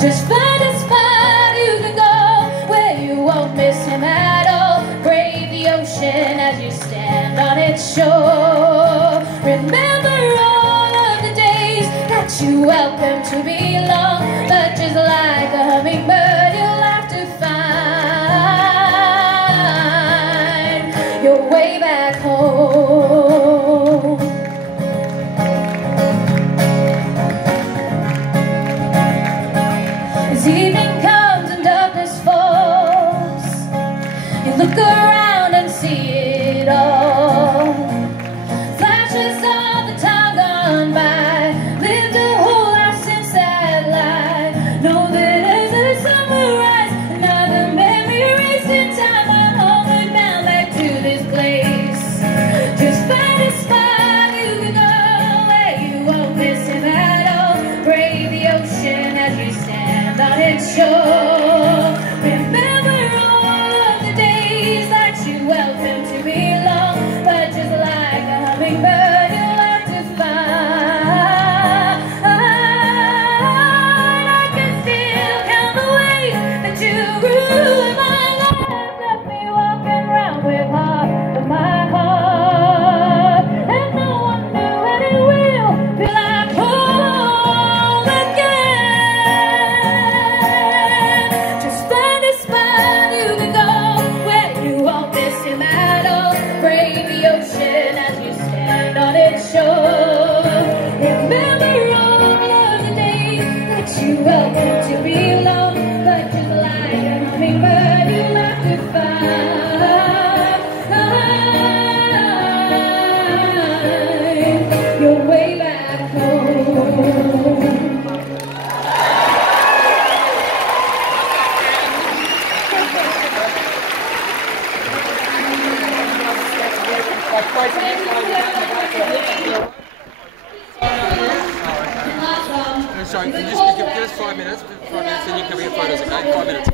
Just find a spot you can go where you won't miss him at all. Brave the ocean as you stand on its shore. Remember all of the days that you welcome to belong. But just like a hummingbird, you'll have to find your way back home. As evening comes and darkness falls, you look around and see it all. Flashes of the time gone by, lived a whole life since that light. Know that as the sun will rise, another memory erased in time. I'm homeward bound back to this place. Just find a spot you can go where you won't miss him at all. Brave the ocean as you stand on its shore. Remember all of the days that you welcome to belong. But just like a hummingbird, you'll have to find. I can still count the ways that you grew in my life. Left me walking around with heart of my heart, and no one knew when it will feel like home again. Just find a spot you can go where you won't miss him at all. Brave the ocean as you stand on its shore. Remember all of the days that you welcome to belong. But just like a hummingbird, you'll have to find your way back home. Sorry, can you just give us 5 minutes? 5 minutes, and you can get photos, okay? 5 minutes.